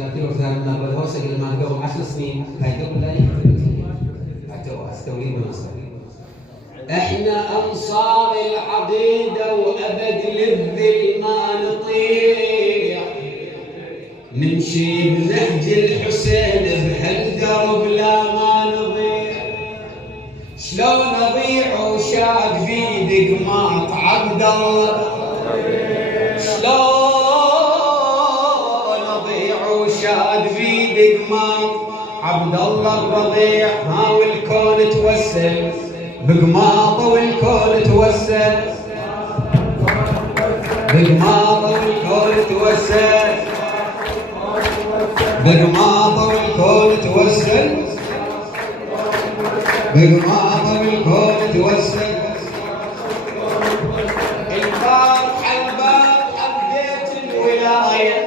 مسجلاتي وكان بالهوسه قبل ما قبل 10 سنين هاي قبل لا يكتب استولي بمصر. احنا انصار العقيده وابد للذل ما نطيع، نمشي بنهج الحسين بهالدرب لا ما نضيع. شلون اضيع وشاد في قماط عبد الله، شلون اضيع وشاد في قماط عبد الله الرضيع. ها والكون توسل بقماطه والكون توسل، بقماطه والكون توسل، بقماطه والكون توسل، بقماطه والكون توسل. البارحة حبيت الولاية،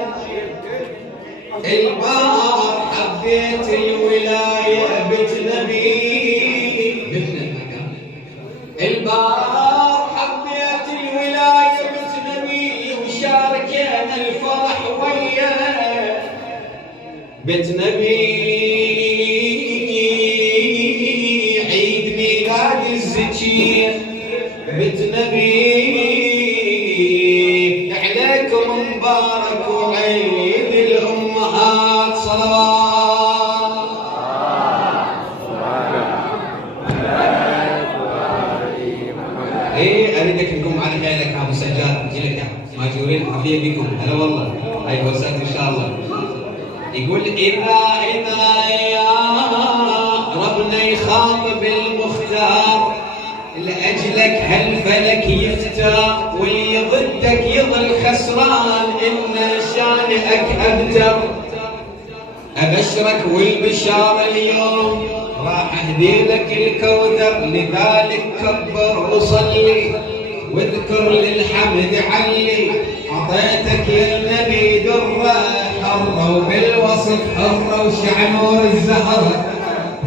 البارحة حبيت الولاية بنت نبي، البارحة حبيت الولاية بنت نبي، وشاركنا الفرح ويا بنت نبي. عيد ميلاد الزكية بنت نبي عليكم مبارك، وعيد الأمهات صلوات. ايه اريدك نقوم على حيلك ابو سجاد، جيلك ماجورين حبيبي بكم. هلا والله هاي وسات ان شاء الله. يقول إذا يا ربنا يخاطب المختار، لأجلك هالفلك يفتر، واللي ضدك يظل خسران، إن شانئك أبتر. أبشرك والبشارة اليوم راح أهدي لك الكوثر، لذلك كبر وصلي واذكر للحمد علي. عطيتك يا النبي درة حرة، وبالوصف حرة، وشعنور الزهرة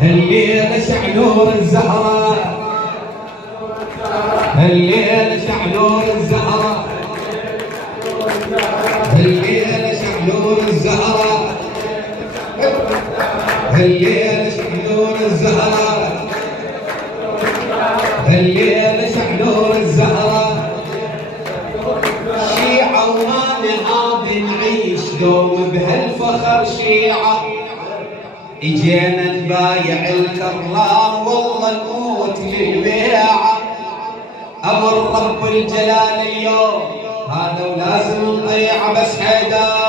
هالليلة شعنور الزهرة، هالليلة شعنور الزهرة، هالليلة شعنور الزهرة، هالليلة شعنور الزهرة، هالليلة شعنور الزهرة. شيعة وما نهاب نعيش دوم بهالفخر شيعة، اجينا نبايع الكرام والله نموت للبيعة. امر رب الجلال اليوم هذا ولازم نطيعه، بس حيدر